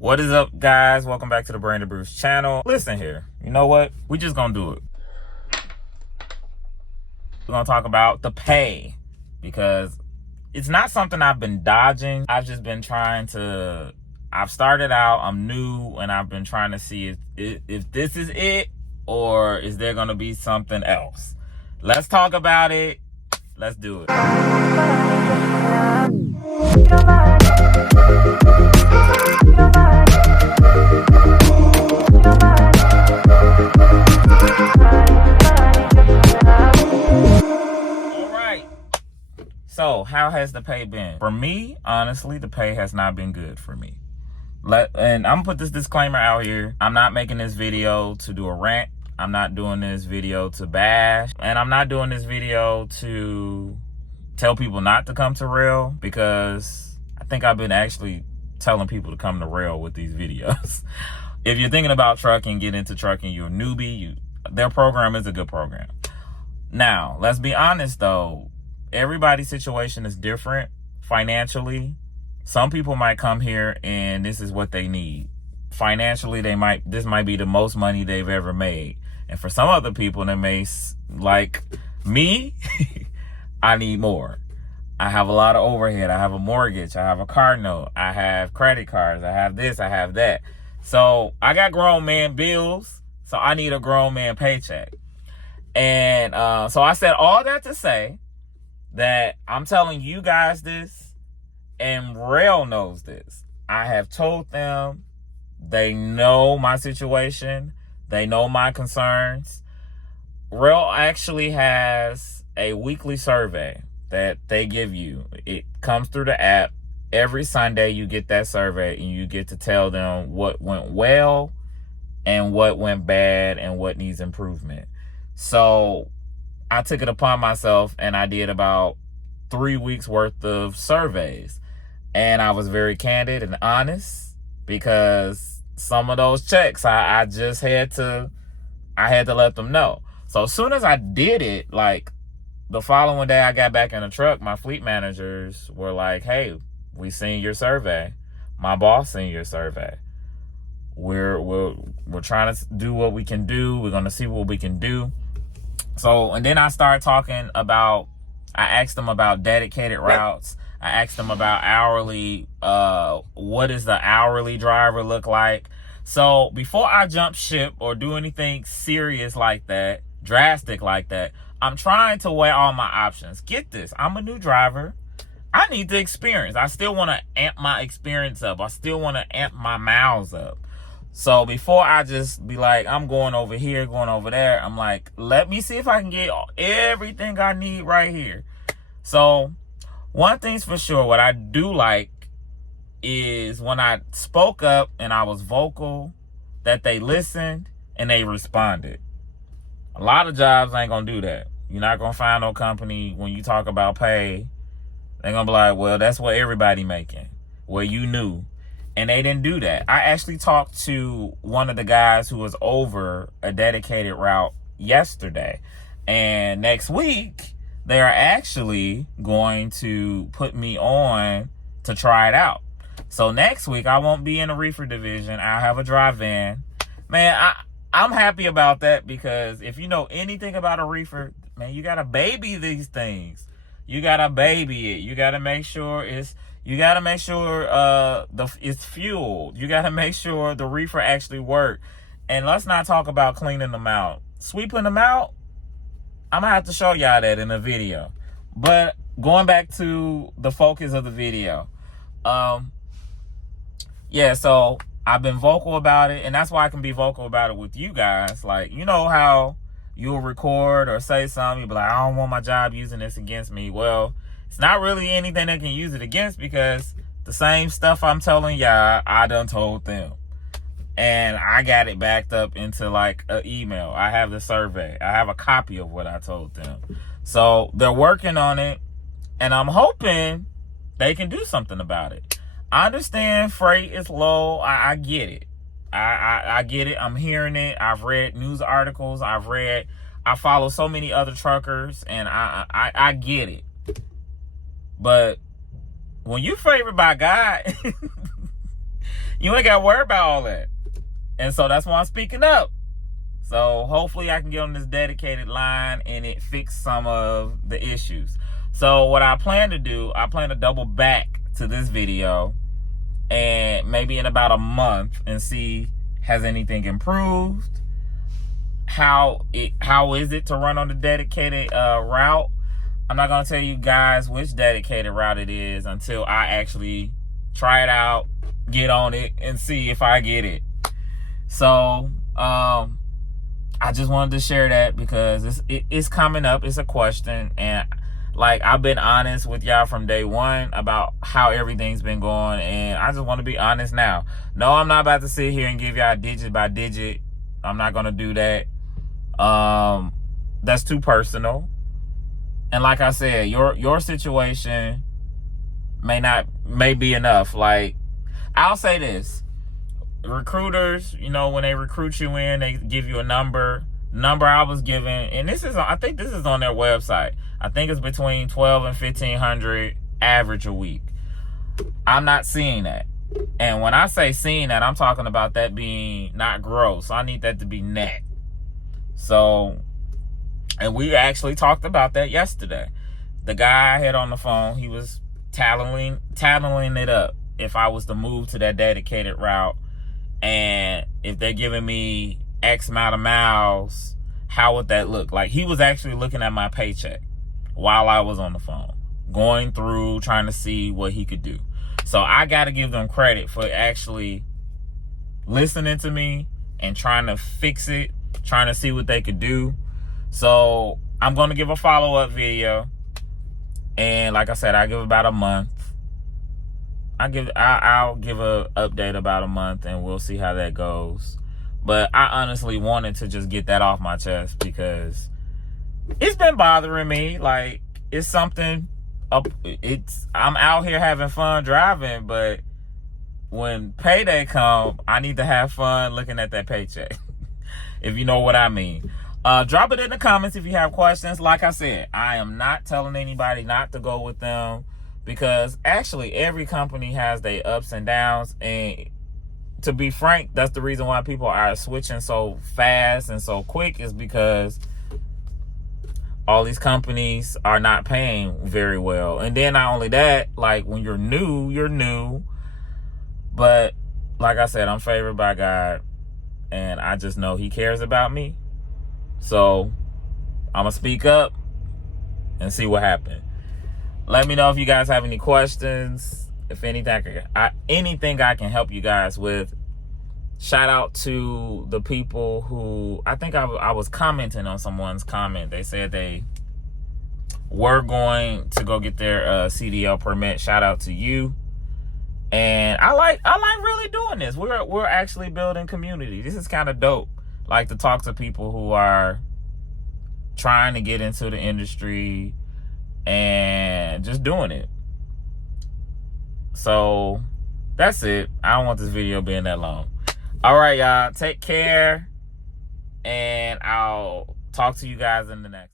What is up, guys? Welcome back to the Brandon Brews channel. Listen here, you know what? We just gonna do it. We're gonna talk about the pay because it's not something I've been dodging. I've just been trying to, I've started out, I'm new, and I've been trying to see if this is it or is there gonna be something else. Let's talk about it. Let's do it. So, how has the pay been? For me, honestly, the pay has not been good for me. And I'm gonna put this disclaimer out here. I'm not making this video to do a rant. I'm not doing this video to bash. And I'm not doing this video to tell people not to come to Roehl, because I think I've been actually telling people to come to Roehl with these videos. If you're thinking about trucking, get into trucking, you're a newbie, their program is a good program. Now, let's be honest though. Everybody's situation is different financially. Some people might come here and this is what they need. Financially, this might be the most money they've ever made. And for some other people, they may, like me, I need more. I have a lot of overhead. I have a mortgage. I have a car note. I have credit cards. I have this. I have that. So I got grown man bills. So I need a grown man paycheck. And so I said all that to say that I'm telling you guys this, and Roehl knows this. I have told them, they know my situation, they know my concerns. Roehl actually has a weekly survey that they give you. It comes through the app. Every Sunday you get that survey and you get to tell them what went well and what went bad and what needs improvement. So I took it upon myself and I did about 3 weeks worth of surveys. And I was very candid and honest because some of those checks, I just had to let them know. So as soon as I did it, like the following day I got back in the truck, my fleet managers were like, hey, we seen your survey. My boss seen your survey. We're trying to do what we can do. We're going to see what we can do. So, and then I started talking about, I asked them about dedicated routes. I asked them about hourly, what does the hourly driver look like? So before I jump ship or do anything serious like that, drastic like that, I'm trying to weigh all my options. Get this, I'm a new driver. I need the experience. I still want to amp my experience up. I still want to amp my miles up. So before I just be like, I'm going over here, going over there, I'm like, let me see if I can get everything I need right here. So one thing's for sure, what I do like is when I spoke up and I was vocal, that they listened and they responded. A lot of jobs ain't gonna do that. You're not gonna find no company when you talk about pay, they're gonna be like, well, that's what everybody making. Well, you knew. And they didn't do that. I actually talked to one of the guys who was over a dedicated route yesterday. And next week, they are actually going to put me on to try it out. So next week, I won't be in the reefer division. I'll have a dry van. Man, I'm happy about that because if you know anything about a reefer, man, you got to baby these things. You got to baby it. You got to make sure it's fueled. You got to make sure the reefer actually work. And let's not talk about cleaning them out. Sweeping them out, I'm going to have to show y'all that in a video. But going back to the focus of the video. Yeah, so I've been vocal about it. And that's why I can be vocal about it with you guys. Like, you know how you'll record or say something, you'll be like, I don't want my job using this against me. Well, it's not really anything they can use it against because the same stuff I'm telling y'all, I done told them. And I got it backed up into like an email. I have the survey. I have a copy of what I told them. So they're working on it. And I'm hoping they can do something about it. I understand freight is low. I get it. I get it. I'm hearing it. I've read news articles. I follow so many other truckers and I get it. But when you favored by God, You ain't got to worry about all that. And so that's why I'm speaking up. So hopefully I can get on this dedicated line and it fix some of the issues. So what I plan to do, I plan to double back to this video and maybe in about a month and see, has anything improved? How is it to run on the dedicated route? I'm not going to tell you guys which dedicated route it is until I actually try it out, get on it, and see if I get it. So, I just wanted to share that because it's coming up. It's a question. And like, I've been honest with y'all from day one about how everything's been going. And I just want to be honest now. No, I'm not about to sit here and give y'all digit by digit. I'm not going to do that. That's too personal. And like I said, your situation may be enough. Like, I'll say this. Recruiters, you know, when they recruit you in, they give you a number I was given, and I think this is on their website. I think it's between 12 and 1,500 average a week. I'm not seeing that. And when I say seeing that, I'm talking about that being not gross. I need that to be net. So, and we actually talked about that yesterday. The guy I had on the phone, he was tattling it up. If I was to move to that dedicated route, and if they're giving me X amount of miles, how would that look? Like, he was actually looking at my paycheck while I was on the phone, going through, trying to see what he could do. So I got to give them credit for actually listening to me and trying to fix it, trying to see what they could do. So I'm going to give a follow-up video. And like I said, I give about a month. I'll give a update about a month, and we'll see how that goes. But I honestly wanted to just get that off my chest because it's been bothering me. Like, it's something. I'm out here having fun driving, but when payday come, I need to have fun looking at that paycheck. If you know what I mean. Drop it in the comments if you have questions. Like I said, I am not telling anybody not to go with them. Because actually every company has their ups and downs, and to be frank, that's the reason why people are switching so fast and so quick, is because all these companies are not paying very well. And then not only that, like, when you're new. But like I said, I'm favored by God, and I just know he cares about me. So I'm gonna speak up and see what happens. Let me know if you guys have any questions. If anything I can help you guys with. Shout out to the people who, I think I was commenting on someone's comment. They said they were going to go get their CDL permit. Shout out to you. And I like really doing this. We're actually building community. This is kind of dope. Like, to talk to people who are trying to get into the industry and just doing it. So that's it. I don't want this video being that long. All right, y'all. Take care, and I'll talk to you guys in the next.